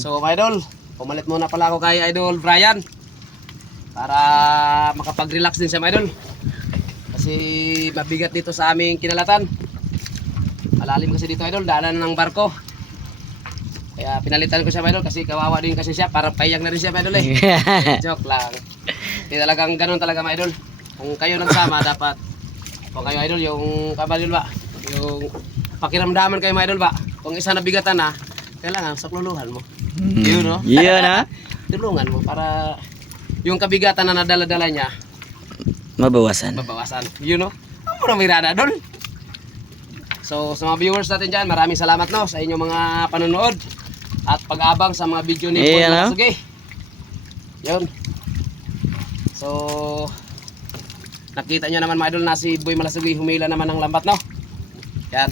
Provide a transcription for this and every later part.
So mga idol, pumalit muna pala ako kay Idol Brian para makapag-relax din siya mga idol. Kasi mabigat dito sa aming kinalatan. Malalim kasi dito idol, daanan ng barko. Kaya pinalitan ko siya mga idol kasi kawawa din kasi siya, parang payag na rin siya mga idol eh. Joke lang. Hindi talagang ganun talaga mga idol. Kung kayo nagsama dapat, kung kayo idol, yung kabalil ba, yung pakiramdaman kayo mga idol ba, kung isa nabigatan na, kailangan sakluluhan mo. Yun no? Yun ha? Tulungan mo para yung kabigatan na nadala-dala niya Mabawasan. mabawasan. Yun no? Ang muna mirada doon. So sa mga viewers natin dyan, maraming salamat no sa inyong mga panonood at pag-abang sa mga video ni Boy Ayan, no? Malasugi. Yun. So nakita nyo naman mga idol na si Boy Malasugi humila naman ng lambat no? Yan.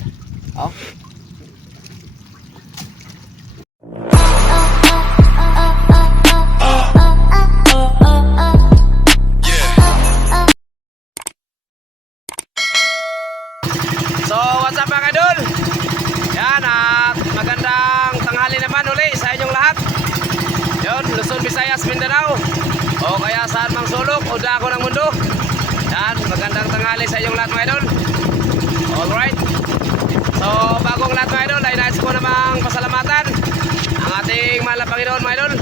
Oh. So what's up mga idol? Yan at magandang tanghali naman uli sa inyong lahat. Yun, Luzon, Visayas, Mindanao o kaya saan mang sulok o dako ng mundo. Yan, magandang tanghali sa inyong lahat mga idol. Alright. So bagong lahat mga idol ay nais ko namang pasalamatan ang ating mahal na Panginoon mga idol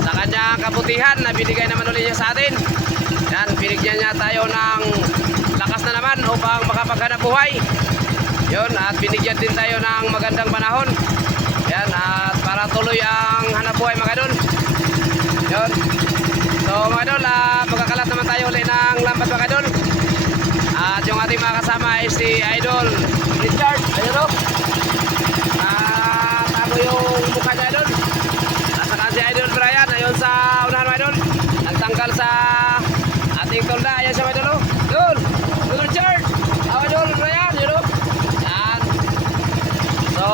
sa kanyang kabutihan na binigay naman ulit niya sa atin. Yan, binigyan niya tayo ng lakas na naman upang makapaghanap buhay. Yun, at binigyan din tayo ng magandang panahon. Yan, at para tuloy ang hanap buhay mga idol. Yun. So mga idol, magkakalat naman tayo ulit ng lambat mga idol. At yung ating mga kasama ay si Idol Richard. Ayun o. Tago yung mukha niya idol. At saka si Idol Brian, ayun sa unahan mga idol. Nagtanggal sa ating tolda. Ayan siya mga idol o. Idol Richard. Idol Brian, yun o. So,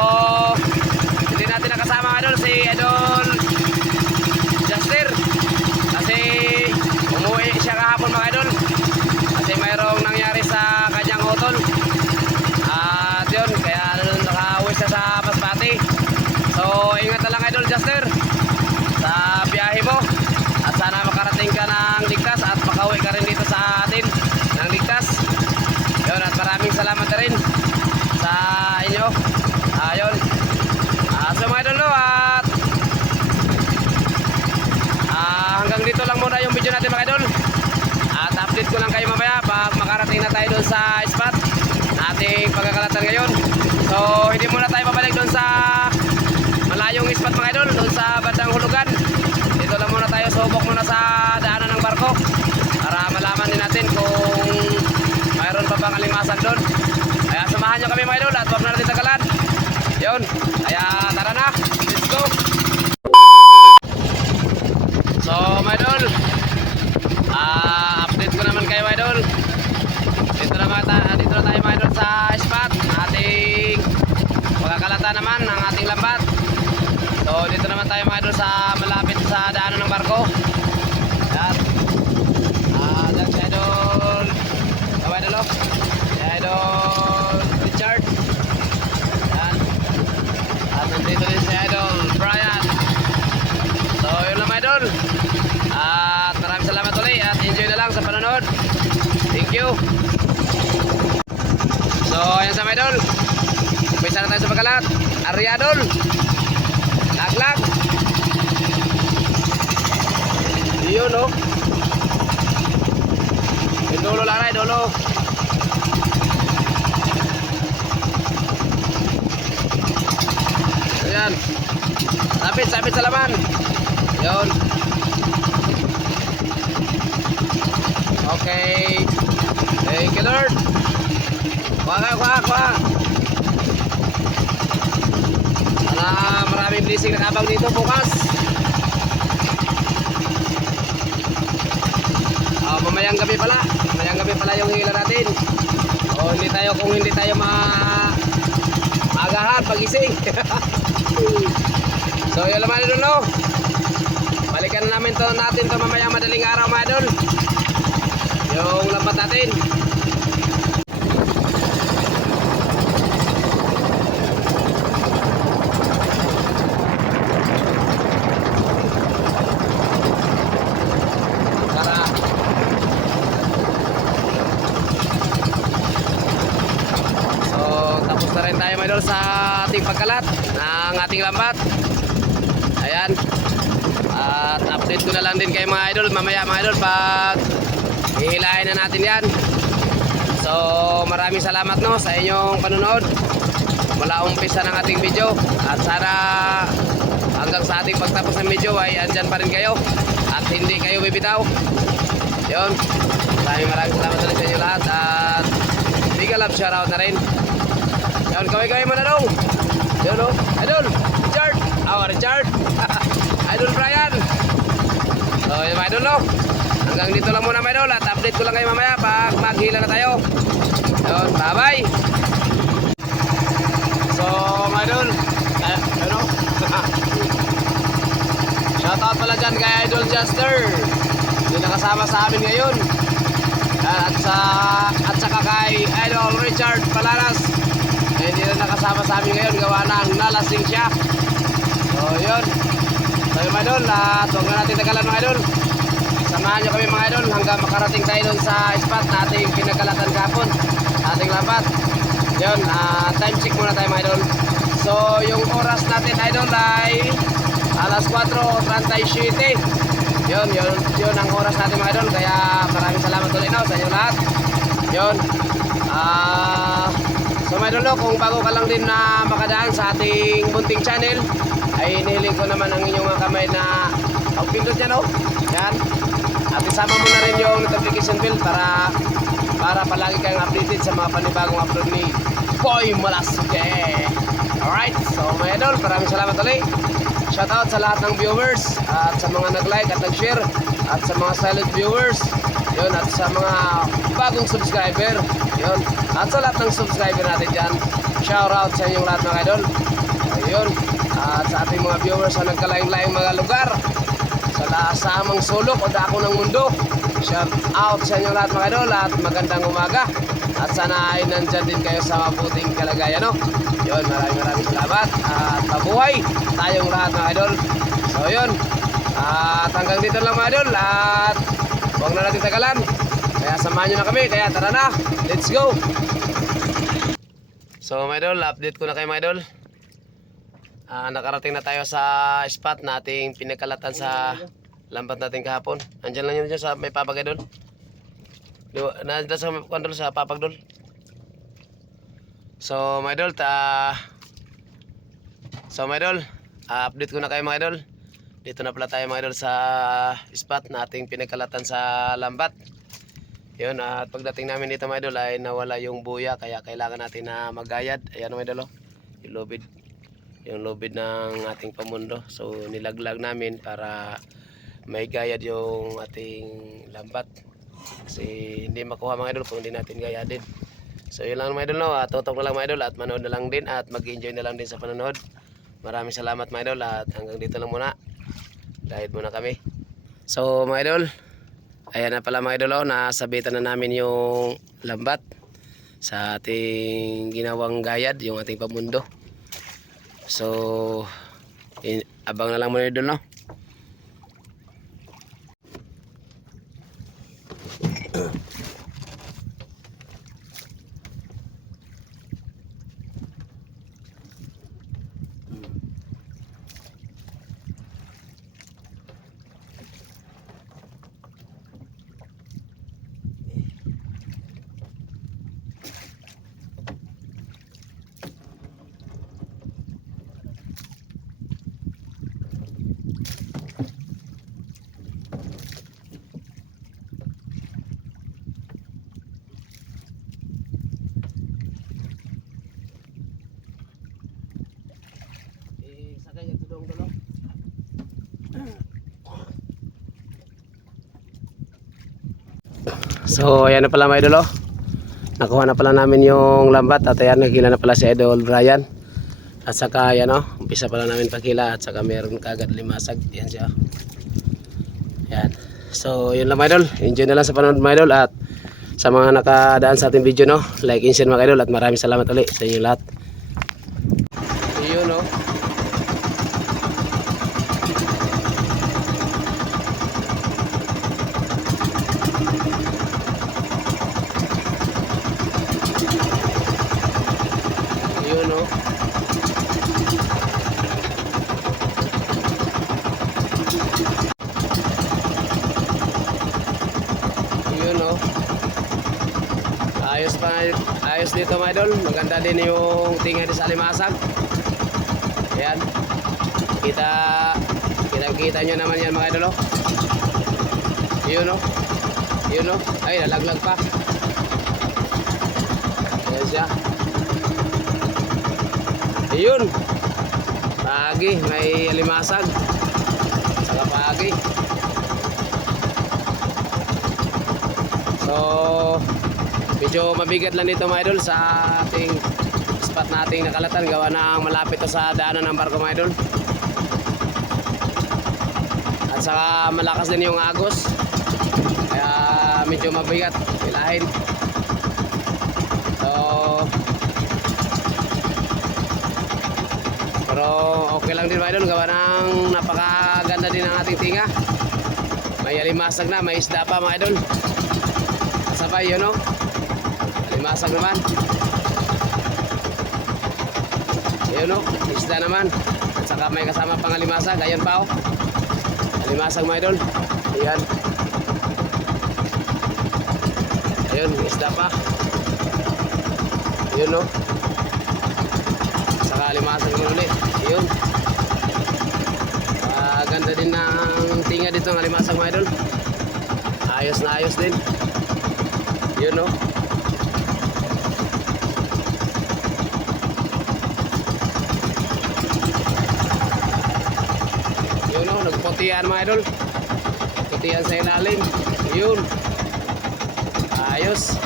hindi natin nakasama idol si Idol Juster kasi umuwi siya kahapon mga idol kasi mayroong nangyari sa kanyang utol at yun, kaya nakauwi siya sa Masbate. So, ingat na lang idol Juster sa biyahe mo at sana makarating ka ng ligtas at makauwi ka rin dito sa atin ng ligtas. Yun, at maraming salamat na rin sa inyo. Ayun. So mga idol no, at hanggang dito lang muna yung video natin mga idol. At update ko lang kayo mamaya pag makarating na tayo doon sa spot na ating pagkakalatan ngayon. So hindi muna tayo babalik doon sa malayong spot mga idol, doon sa bandang hulugan. Dito lang muna tayo, subok muna sa daanan ng barko para malaman din natin kung mayroon pa bang alimasan doon. Kaya samahan nyo kami mga idol at huwag na natin tagalan. Yun, kaya tara na, let's go. So mga idol, update ko naman kayo mga idol. Dito na tayo mga idol sa spot ating pagkakalata naman ng ating lambat. So dito naman tayo mga idol sa malapit sa daanan ng barko. Yan. Dyan si idol, mga idol o, si idol Richard. Nandito din si Idol Brian. So yun lang mga idol. At maraming salamat ulit at enjoy na lang sa panonood. Thank you. So ayan sa mga idol, umpisa na tayo sa pagkalat. Ariadol Laglag. Yun o. Yung dulo lang ay dulo. Ayan. Sapit sa laman. Yun. Okay. Thank you Lord. Kuha. Maraming blessing na kabang dito bukas. Mamayang gabi pala yung hila natin. Kung hindi tayo maagahan pagising. So yun naman idol no. Balikan na namin natin to mamayang madaling araw mga idol. Yung lambat natin. pagkakalat ng ating lambat. Ayan. At update ko na lang din kayo mga idol mamaya mga idol pag hihilahin na natin yan. So maraming salamat no sa inyong panonood mula umpisa ng ating video. At sana hanggang sa ating pagtapos ng video ay andyan pa rin kayo at hindi kayo bibitaw. Yun. Maraming salamat ulit sa inyo lahat. At big love shoutout na rin. Yun, kaway-kaway mo na dong. Yun o. Idol, Richard. Richard. Idol Brian. So yun mga idol no. Hanggang dito lang muna mga idol. At update ko lang kayo mamaya pag maghila na tayo. Yun, bye-bye. So mga idol. Yun o. Shoutout pala dyan kay Idol Juster. Hindi nakasama sa amin ngayon. At saka kay Idol Richard Palanas. Hindi na nakasama sa amin ngayon. Gawa na ang nalasing siya. So yun. So yung mga idol. Huwag na natin tagalan mga idol. Samahan nyo kami mga idol hanggang makarating tayo doon sa spot na ating pinagkalatan kahapon. Ating lambat. Yun. Time check muna tayo mga idol. So yung oras natin idol ay alas 4:37. Yun ang oras natin mga idol. Kaya maraming salamat ulit no, sa inyo lahat. Yun. So mga idol no, kung bago ka lang din na makadaan sa ating munting channel, ay inihiling ko naman ang inyong mga kamay na pagpindot niya no. Yan. At isama mo na rin yung notification bell para palagi kayong updated sa mga panibagong upload ni Boy Malasuke. Alright, so mga idol, maraming salamat ulit. Shoutout sa lahat ng viewers at sa mga nag-like at nag-share at sa mga silent viewers. Yun, at sa mga bagong subscriber. Yun, at sa lahat ng subscriber natin dyan. Shoutout sa inyong lahat mga idol. Ayun, at sa ating mga viewers sa nagkalaing-laing mga lugar. Sa amang sulok o dako ng mundo. Shoutout sa inyong lahat mga idol at magandang umaga. At sana ay nandyan din kayo sa mabuting kalagayan no. Yun, maraming salamat at mabuhay tayong lahat mga idol. So yun, at hanggang dito lang mga idol. At huwag na natin tagalan. Kaya samahan nyo na kami. Kaya tara na, let's go. So mga idol, update ko na kayo mga idol. Nakarating na tayo sa spot na ating pinagkalatan sa lambat natin kahapon. Andyan lang yun dyan sa may papag idol. Nandito sa kondol sa papagdol. So mga idol, update ko na kayo mga idol. Dito na pala tayo mga idol sa spot na ating pinagkalatan sa lambat. Yun, at pagdating namin dito mga idol ay nawala yung buya, kaya kailangan natin na magayad. Ayan mga idol, yung lubid ng ating pamundo. So nilaglag namin para may gayad yung ating lambat. Kasi hindi makuha mga idol kung hindi natin gayadin. So yun lang mga idol no, tutok na lang mga idol at manood na lang din at mag-enjoy na lang din sa panonood. Maraming salamat mga idol at hanggang dito lang muna. Guide muna kami. So mga idol, ayan na pala mga idol, nasabitan na namin yung lambat sa ating ginawang gayad, yung ating pamundo. So abang na lang mga idol no. So ayan na pala mga idol, nakuha na pala namin yung lambat at ayan, nagkila na pala si Idol Brian. At saka ayan umpisa pala namin pagkila at saka meron kagad limasag. Yan siya. Yan. So yun lang mga idol, enjoy na lang sa panonood mga idol. At sa mga nakadaan sa ating video like and share mga idol. At maraming salamat ulit sa inyo lahat. Yun Yun Yun oh. Ayos pa, ayos dito mga idol. Maganda din yung tinga di sa limasag. Ayan. Kita nyo naman yan mga idol oh. Yun oh. Yun oh. Ay, nalaglag pa. Ayan siya. Ayun. Pagi, may alimasag. Saka pagi. So, medyo mabigat lang dito mga idol sa ating spot nating nakalatan. Gawa ng malapit to sa daanan ng barko mga idol. At saka malakas din yung agos. Kaya medyo mabigat ilahin. So, pero okay lang din mga idol. Gawa ng napakaganda din ang ating tinga. May alimasag na, may isda pa mga idol. Sabay yun o. Alimasag naman. Yun o, isda naman. At saka may kasama pang alimasag. Ayan pa o. Alimasag mga idol. Ayan. Ayun, isda pa. Yun o. Saka alimasag naman ulit. Yun. Ganda din ng tinga dito ng alimasag mga idol. Ayos na ayos din. Yun o. Yun o, nagputian mga idol. Putian sa ilalim. Yun. Ayos.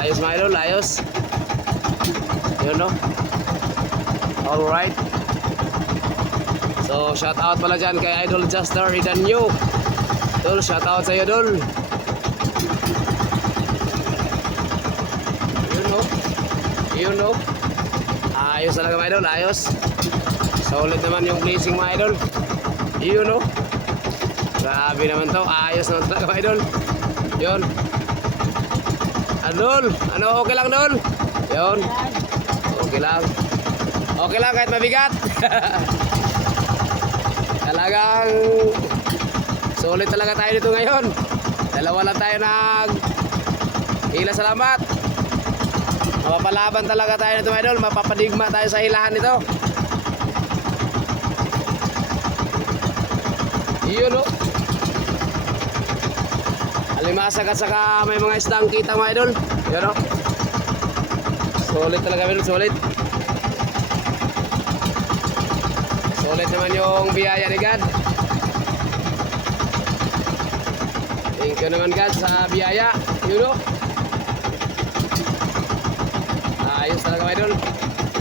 Ayos mga idol, ayos. Yun o. Alright. So, shout out pala dyan kay Idol Juster Idanyo. Dol, shout out sa iyo, Dol. Yun o. Ayos talaga mga idol, ayos. Solid naman yung blazing mga idol. Yun o. Grabe naman to, ayos naman talaga mga idol. Yun. Dol, ano okay lang Dol? Yun. Okay lang. Okay lang kahit mabigat. Talagang solid talaga tayo dito ngayon. Dalawa lang tayo hila salamat. Mapapalaban talaga tayo nito mga idol. Mapapadigma tayo sa hilahan nito. Yun o. Alimasag at saka may mga isdang kita mga idol. Yun o. Solid talaga mga idol, solid. Solid naman yung biyaya ni God. Thank you naman God sa biyaya. Yun o. Ayos talaga mga idol.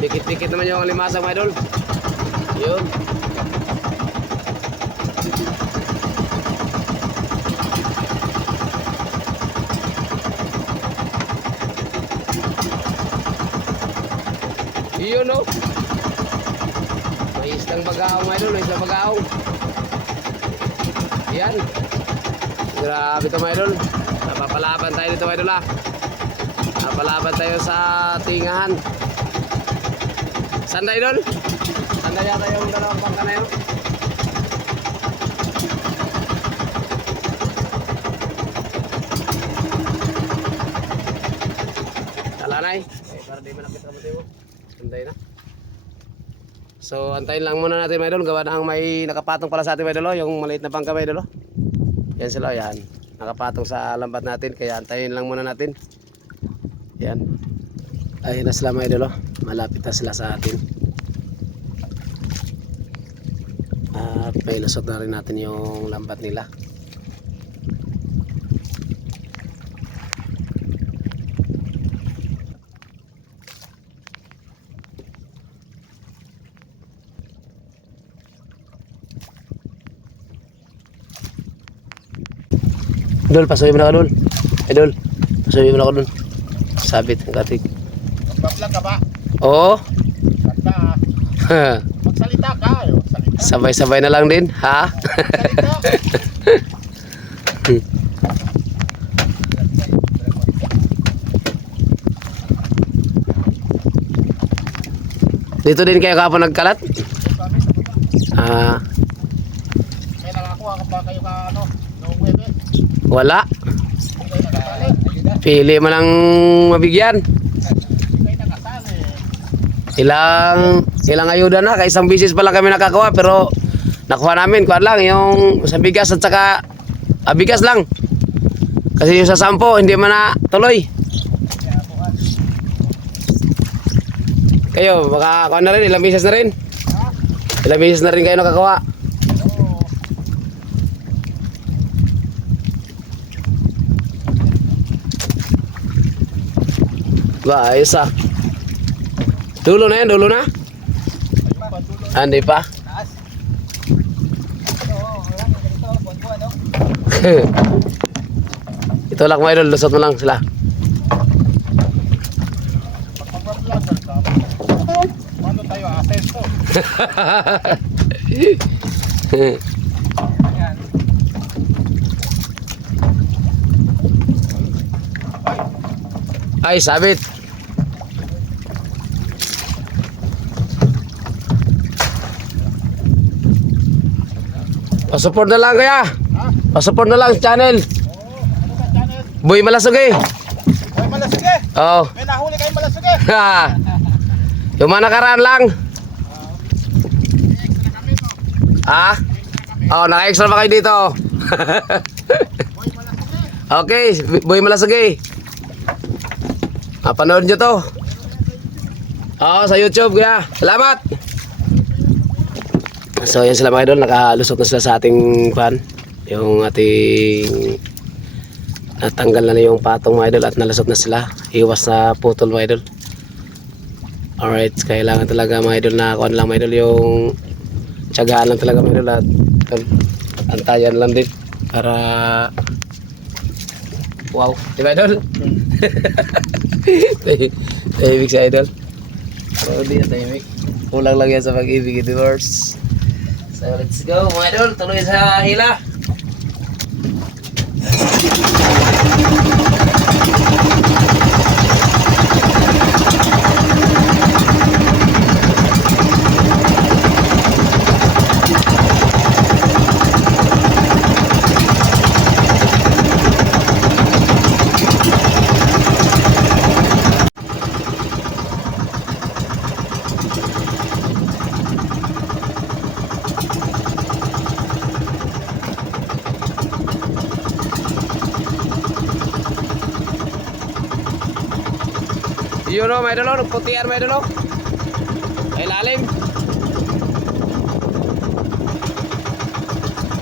Dikit-dikit naman yung limasag mga idol. Yun. Yun o. May islang bagaong mga idol. May islang bagaong. Yan. Grabe ito mga idol. Napapalaban tayo dito mga idol ah. Napalaban tayo sa tingahan. Sanda idol? Sanda yata yung dalawang bangka na yun. Talanay. Para di malapit ka mo. Antay na. So antayin lang muna natin mga idol. Gawa na ang may nakapatong pala sa atin mga idol. Yung maliit na bangka mga idol. Yan sila yan. Nakapatong sa lambat natin. Kaya antayin lang muna natin. Yan. Ayun na sila mga idol. Malapit na sila sa atin. At may lusot na rin natin yung lambat nila. Dol, pasuhin mo na ka dol. Dol, pasuhin mo na ka dol. Sabit ang katig. Magbablog ka ba? Oo. Ganda ah. Magsalita ka. Magsalita. Sabay-sabay na lang din, ha? Magsalita. Dito din kayo kapon nagkalat? Ah. nakakuha ka ba kayo ka ano? Noong webe? Wala. Hindi kayo nakasali. Pili mo lang mabigyan. Hindi kayo nakasali. Ilang ayuda na, kaya isang bisis pa lang kami nakakuha pero nakuha namin, kuha lang yung sa bigas at saka bigas lang. Kasi yung sa 10 hindi man na tuloy. Kayo, baka kuha na rin, ilang bisis na rin. Ilang bisis na rin kayo nakakuha. Oo. Ba, ayos ah. Dulo na yan, dulo na. Ayun pa, dulo. Hindi pa. Taas. Oo, wala mo ganito, buwan-buwan, no? Ito lang mga idol, lusot mo lang sila. Pag-vlogger ka, paano tayo asenso? Yan. Ay, sabit. Pasupport na lang kaya. Ha? Pasupport na lang sa channel. Oo, ano ka channel? Boy Malasugi. Hoy, Malasugi! Oo. May nahuli kayo Malasugi! Ha. Yung mga nakaraan lang. Extra kami, no? Ha? Oh, naka-extra pa kayo dito. Hoy, Malasugi! Okay, Boy Malasugi. Panood nyo to. Oo, sa YouTube kaya. Salamat. So yan sila mga idol, nakalusot na sila sa ating pan. Yung ating natanggal na yung patong mga idol at nalusot na sila. Iwas na putol mga idol. Alright, kailangan talaga mga idol na kuhan lang mga idol, yung tiyagaan lang talaga mga idol at antayan lang din para wow, di ba idol? Tahimik si idol. So di tahimik. Kulang lang yan sa pag-ibig, divorce. So let's go mga idol, tuloy sa hila. Yun o, may idol o, nagputian may idol o. Ay lalim.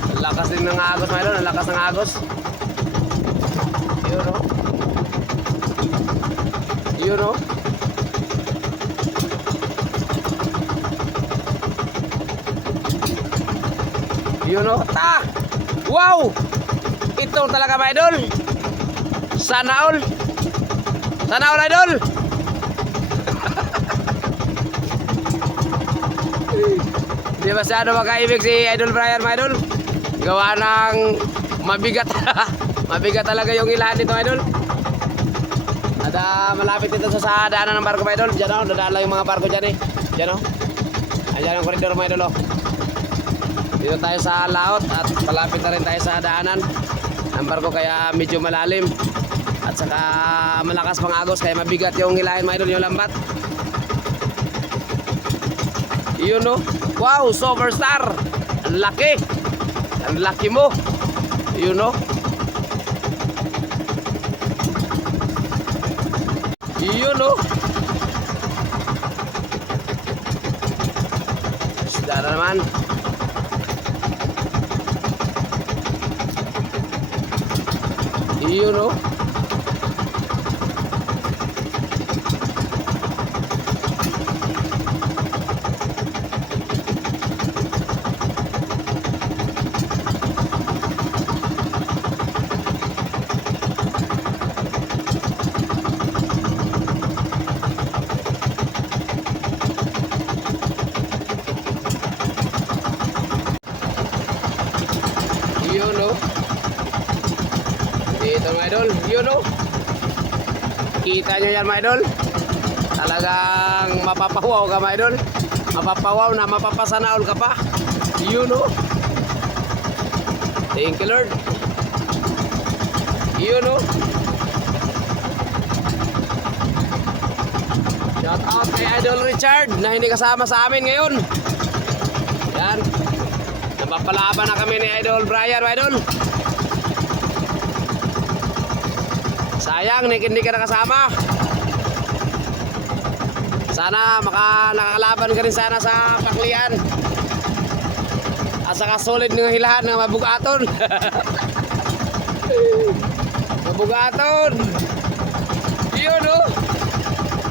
Ang lakas din ng agos may idol, ang lakas ng agos. Yun o. Yun o. Yun o, ta! Wow! Ito talaga may idol. Sana all. Sana all idol. Di masyado makaibig si Idol Brian mga idol. Gawa ng mabigat. Mabigat talaga yung ilahan nito mga idol. At malapit ito sa daanan ng barko mga idol. Diyan o, dadaan lang yung mga barko dyan eh. Diyan o. Ayan ang koridor mga idol o. Dito tayo sa laot at malapit na rin tayo sa daanan ng barko kaya medyo malalim. At saka malakas pang agos kaya mabigat yung ilahin mga idol, yung lambat. Yun o. Wow, superstar. Ang laki. Ang laki mo. Yun o. Yun o. Isda na naman. Yun o. Yun o. Dito mga idol. Yun o. Kita nyo yan mga idol. Talagang mapapawaw ka mga idol. Mapapawaw na mapapasanaol ka pa. Yun o. Thank you, Lord. Yun, no? Shout out kay Idol Richard na hindi kasama sa amin ngayon. Yan. Napapalaban na kami ni Idol Brian, Idol. Sayang, hindi ka nakasama. Sana nakakalaban ka rin sana sa paklian. At saka solid ng hilahan ng mabugaton. Mabugaton. Yun, no?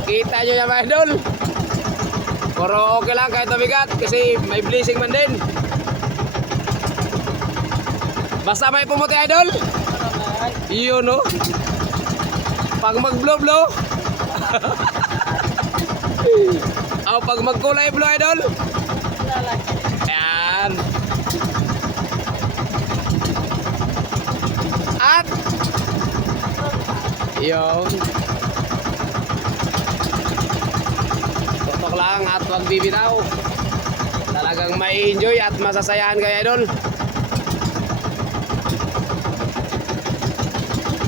Kita nyo yan, mga idol. Pero okay lang kahit mabigat kasi may blessing man din. Basta may pumuti, idol. Yun, no? Pag mag-blow-blow. O pag magkulay blue, idol. Ayan. At yun. Tutok lang at wag bibitaw. Talagang may enjoy at masasayahan kayo, idol.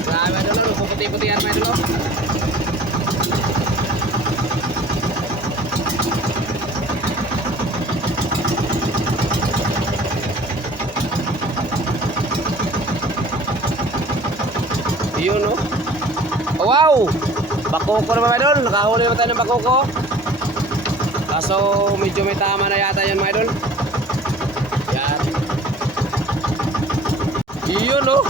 Grabe, idol. Puputi-puti yan, idol. Yun, no? Oh, wow! Bakoko naman, idol. Nakahuli naman tayo ng bakoko. Kaso medyo may tama na yata yan, mga idol. Yan. Yun, no?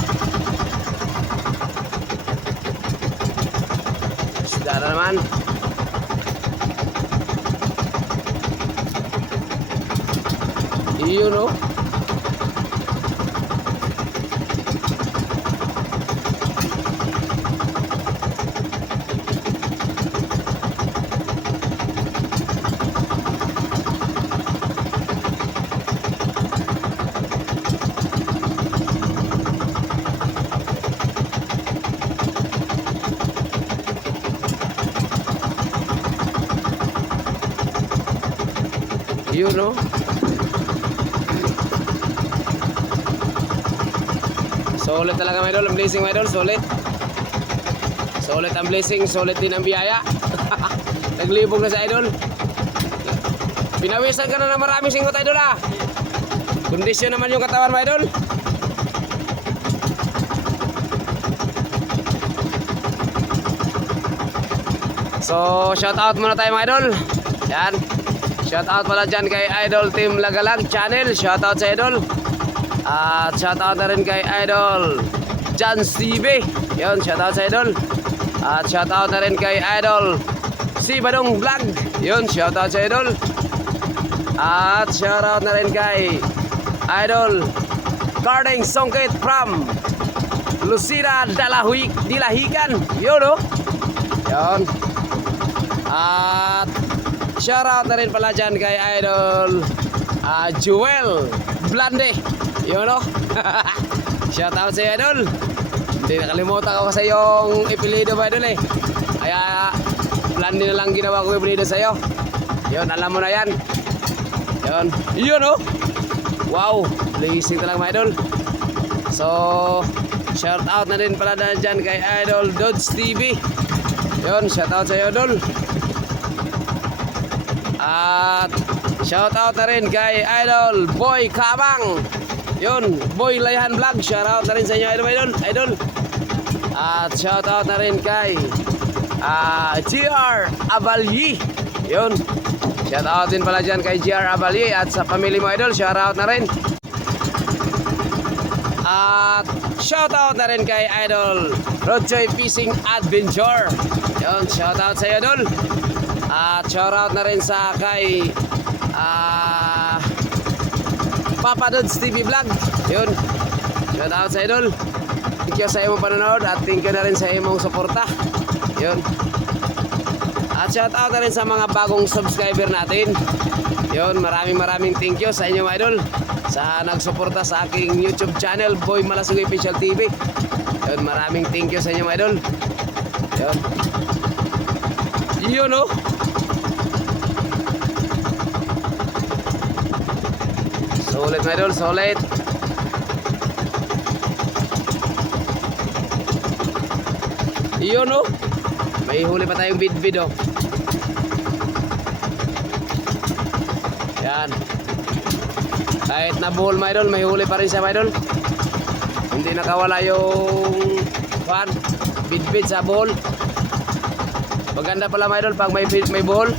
Isda na naman. Yun, no? Yun, no? Solid talaga, mga idol. Ang blessing, mga idol. Solid. Solid ang blessing. Solid din ang biyaya. Naglibog na sa idol. Pinawisan ka na ng maraming singot, idol, ah. Kondisyon naman yung katawan, mga idol. So, shout out muna tayo, mga idol. Yan. Shout out pala dyan kay Idol Team Lagalag Channel. Shout out sa Idol. At shout out na rin kay Idol Jans TV. Yun, shout out sa Idol. At shout out na rin kay Idol Si Badong Vlog. Yun, shout out sa Idol. At shout out na rin kay Idol Garding Songkit from Lucida Dilahican. Yun, no? Yun. At shoutout na rin pala dyan kay Idol Joel Blande. Yun, no? Shoutout sa Idol. Hindi nakalimutan ko kasi yung ipilido ba, Idol, eh. Kaya Blande na lang ginawa ko ipilido sa'yo. Yun, alam mo na yan. Yun. Yun, no? Wow, blessing talaga, mga Idol. So, shoutout na rin pala dyan kay Idol Dodge TV. Yun, shoutout sa Idol. At shoutout na rin kay Idol Boy Kamang. Yun, Boy Layhan Vlog. Shoutout na rin sa inyo, Idol. At shoutout na rin kay GR Abalyi. Yun, shoutout din pala dyan kay GR Abalyi. At sa family mo, Idol, shoutout na rin. At shoutout na rin kay Idol Rodjoy Fishing Adventure. Yun, shoutout sa iyo, Idol. At shoutout na rin sa kay Papa Dudes TV Vlog. Yun, shoutout sa Idol. Thank you sa iyong panonood at thank you na rin sa iyong suporta. Yun. At shoutout na rin sa mga bagong subscriber natin. Yun, maraming thank you sa inyo, Idol, sa nagsuporta sa aking YouTube channel, Boy Malasugoy Official TV. Yun, maraming thank you sa inyo, Idol. Yun. Yun, no? Solid, Idol, solid. Iyon oh. May huli pa tayong bidbid oh. Yan. Kahit nabuhol mga idol, may huli pa rin siya mga idol. Hindi nakawala yung bidbid sa buhol. Maganda pala mga idol pag may buhol.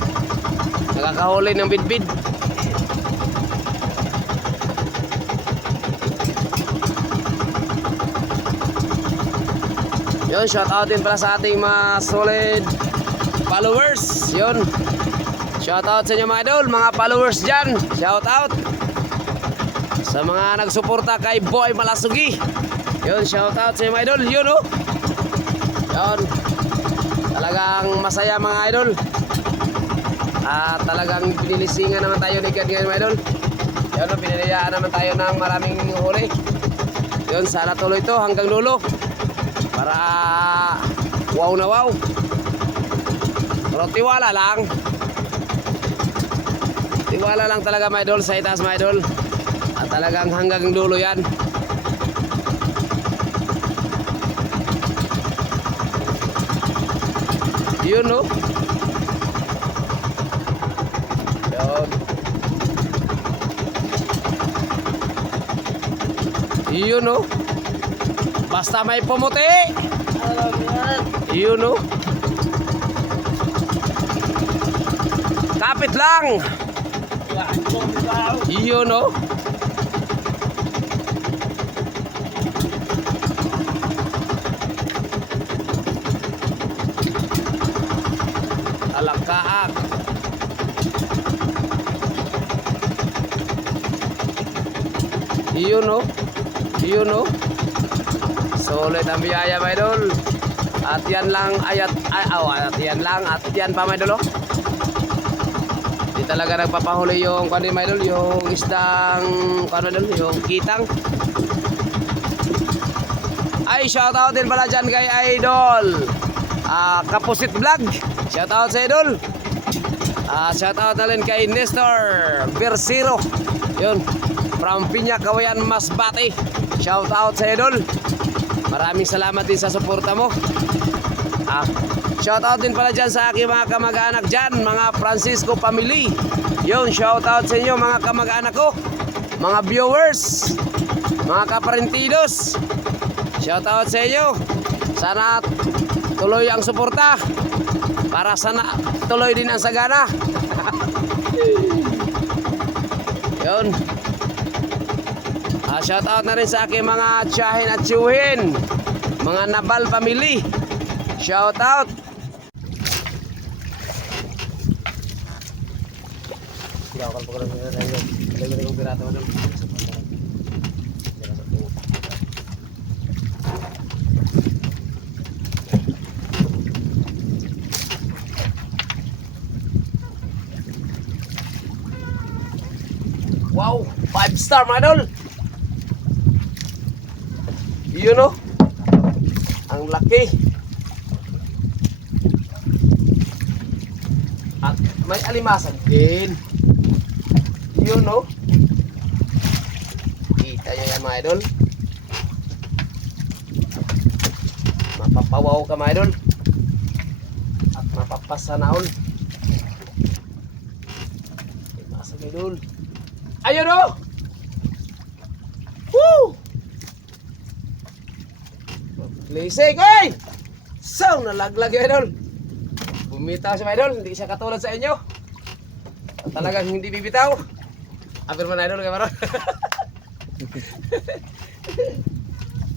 Nakakahuli ng bidbid. Yun, shout out din pala sa ating mga solid followers. Yun. Shout out sa inyo mga idol, mga followers dyan. Shout out sa mga nagsuporta kay Boy Malasugi. Yun, shout out sa inyo mga idol. Yun oh. Yun. Talagang masaya mga idol. At talagang pinilisingan naman tayo ni God ngayon mga idol. Yun oh, piniliyaan naman tayo ng maraming huli. Yun, sana tuloy to hanggang dulo. Para wow na wow. Pero tiwala lang. Tiwala lang talaga mga idol sa itaas mga idol. At talagang hanggang dulo yan. Yun no. Yun. Yun no. Basta may pumuti. Yun no. Kapit lang. Yun no. Alakaak. Yun no. Yun no. Solid ang biyaya mga idol. At yan lang at yan lang at yan pa mga idol oh. Di talaga nagpapahuli yung mga idol, yung isdang idol, yung kitang. Ay shout out din pala dyan kay idol Kapusit Vlog. Shout out sa idol. Shout out na rin kay Nestor Versiro. Yun, from Piña Kawayan Masbate. Shout out sa idol. Maraming salamat din sa suporta mo. Shout out din pala dyan sa aking mga kamag-anak dyan, mga Francisco family. Yun, shout out sa inyo mga kamag-anak ko, mga viewers, mga kaparentidos. Shout out sa inyo. Sana tuloy ang suporta para sana tuloy din ang sagana. Yun. Shout out na rin sa aking mga tiyahin at tiyuhin, mga Nabal family. Shout out. Wow, 5-star mga idol. Yun know, ang laki. At may alimasag din. Yun know. Kita nyo yan mga idol. Mapapawaw ka mga idol. At mapapasanaol. Alimasag idol. Ayun o! Woo! Lisig, oy! So, nalaglag yun idol. Bumitaw siya mga idol, hindi siya katulad sa inyo. Talagang hindi bibitaw. Apir mo na idol, kaya maron.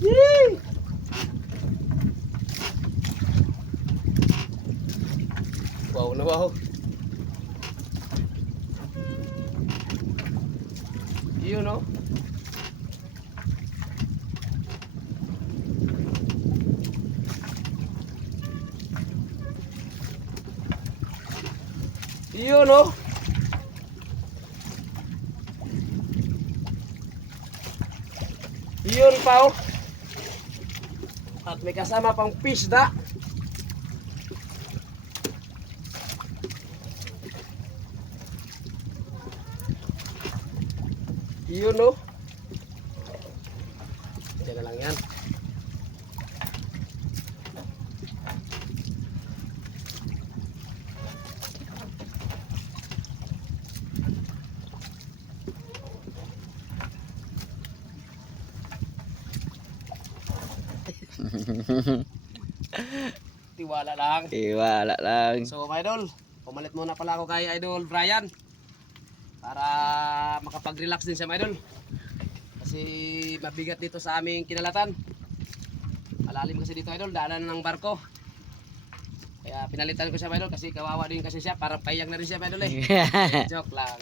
Yee! Wow na wow. You know. You know. Yun pa oh. At may kasama pang pisda. Yun no. Diyan na lang yan. Tiwala lang. Iwala lang. So mga idol, pumalit muna pala ako kay Idol Brian para makapag-relax din siya mga idol. Kasi mabigat dito sa aming kinalatan. Malalim kasi dito idol, daanan ng barko. Kaya pinalitan ko siya mga idol kasi kawawa din kasi siya, parang payang na rin siya mga idol Joke lang.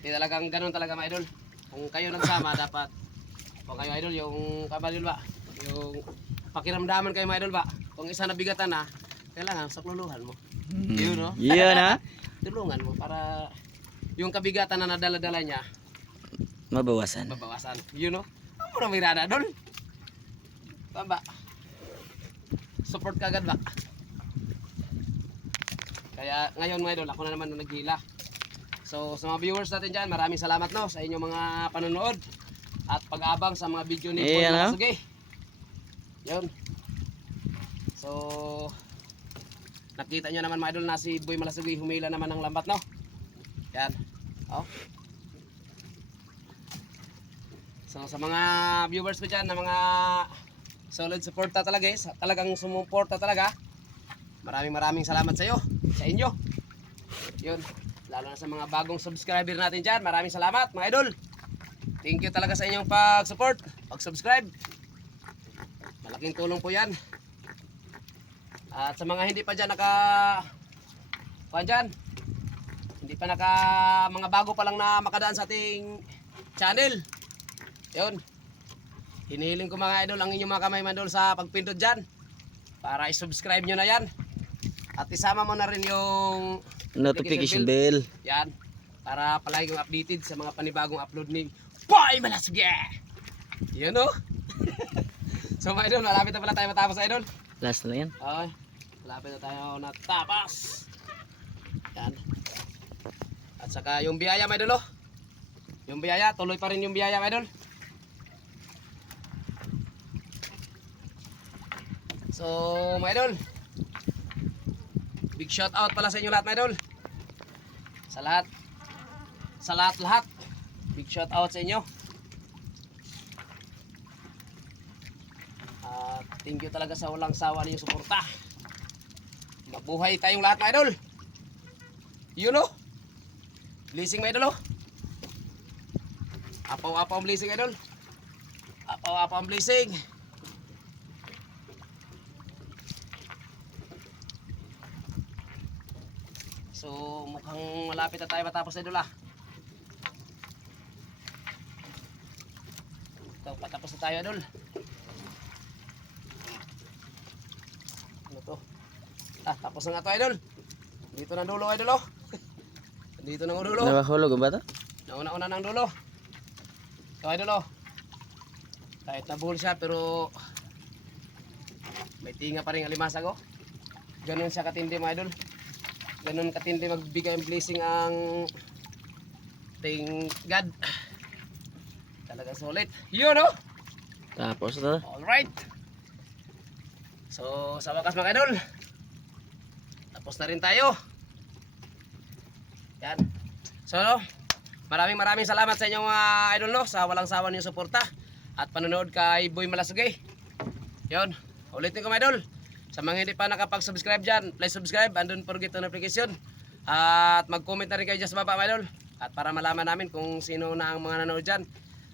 Hindi talagang ganun talaga mga idol. Kung kayo nagsama dapat, kung kayo idol, yung kabalil ba, yung pakiramdaman kayo mga idol ba, kung isa nabigatan na, kailangan sakluluhan mo. Yun no? Yun ha? Tulungan mo para yung kabigatan na nadala-dala niya, Mabawasan. mabawasan. Yun no? Ang muna may rada doon. Tama. Support ka agad ba? Kaya ngayon mga idol, ako na naman na naghila. So sa mga viewers natin dyan, maraming salamat no sa inyong mga panonood at pag-abang sa mga video ni Boy Ayan, no? Malasugi. Yun. So nakita nyo naman mga idol na si Boy Malasugi humila naman ng lambat no. Yan. Oh. So sa mga viewers ko dyan na mga solid supporta talaga talagang sumuporta talaga. Maraming salamat sa iyo, sa inyo. Yun. Lalo na sa mga bagong subscriber natin dyan. Maraming salamat mga idol. Thank you talaga sa inyong pag-support, pag-subscribe. Malaking tulong po yan. At sa mga hindi pa dyan hindi pa mga bago pa lang na makadaan sa ating channel. Yun. Hinihiling ko mga idol ang inyong mga kamay mga idol sa pagpindot dyan. Para i-subscribe nyo na yan. At isama mo na rin yung Notification bell. yan, para palagi kong updated sa mga panibagong upload ni Boy Malasugi. Yun o. So mga idol, malapit na pala tayo matapos idol. Last na yan. Okay, malapit na tayo natapos. Yan. At saka yung biyaya mga idol oh. Yung biyaya, tuloy pa rin yung biyaya mga idol. So mga idol, big shout out pala sa inyo lahat mga idol. Sa lahat. Big shout out sa inyo. Thank you talaga sa walang sawa ninyong suporta. Mabuhay tayong lahat mga idol. You know? Blessing mga idol oh. Apaw-apaw ang blessing idol. Apaw-apaw ang blessing. So mukhang malapit na tayo matapos idol ah. Ito, patapos na tayo idol. Ano to? Tapos na nga to idol. Dito na dulo idol oh. Dito na ang dulo. Nakahulog ang bata? Nauna-una ng dulo. Ito idol oh. Kahit nabuhol siya pero may tinga pa rin alimasag oh. Ganun siya katindi mga idol. Ganun katindi magbigay ng blessing ang ting God. Talagang solid. Yun no? Tapos na. Alright. So sa wakas mga idol, tapos na rin tayo. Yan. So no, maraming salamat sa inyong mga idol no, sa walang sawa niyong suporta at panonood kay Boy Malasugi. Yun, ulitin ko mga idol. Sa mga hindi pa nakapag-subscribe dyan, please subscribe and don't forget to notification. At mag-comment na rin kayo dyan sa baba mga idol. At para malaman namin kung sino na ang mga nanonood dyan.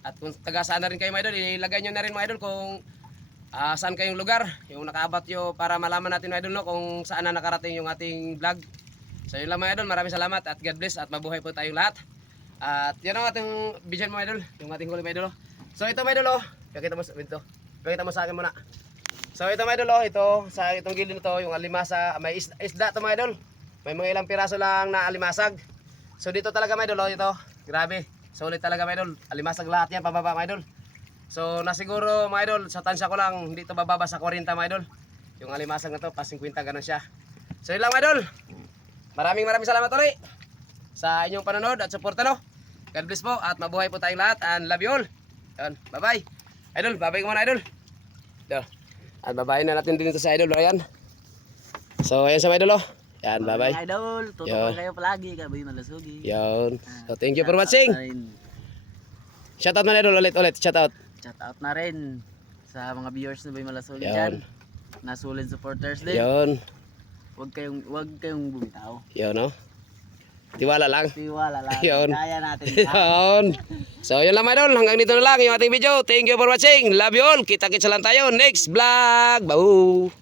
At kung taga saan na rin kayo mga idol, ilagay nyo na rin mga idol kung saan kayong lugar. Yung nakaabat nyo para malaman natin mga idol no, kung saan na nakarating yung ating vlog. So yun lang mga idol, maraming salamat at God bless at mabuhay po tayong lahat. At yan ang ating vision mga idol, yung ating huli mga idol. So ito mga idol, pakita mo sa akin muna. So ito mga idol, ito sa itong gilid nito, yung alimasa, may isda to mga idol. May mga ilang piraso lang na alimasag. So dito talaga mga idol, ito, grabe. Solid talaga mga idol, alimasag lahat yan pababa mga idol. So nasiguro mga idol, sa tansya ko lang, hindi to bababa sa 40 mga idol. Yung alimasag na to, pa 50 ganun siya. So yun lang mga idol. Maraming salamat ulit sa inyong panonood at suporta no. God bless po at mabuhay po tayong lahat and love you all. Yan, bye bye. Idol, bye bye ko muna idol. Idol. At babayin na natin din ito sa idol, ayan. So ayan sa mga idol oh. Yan, bye bye. Idol, tutukan kayo palagi kay Boy Malasugi. Yan. So thank you for watching. Shout out na idol ulit, shout out. Shout out na rin sa Sa mga viewers na Boy Malasugi Yan. dyan. Na solid supporters din. Yun. Huwag kayong bumitaw. Yun, no? Tiwala lang. Tiwala lang. Yun. Kaya natin. Yun. So, yun lang mga idol. Hanggang dito na lang yung ating video. Thank you for watching. Love you all. Kita-kits lang tayo. Next vlog. Bye.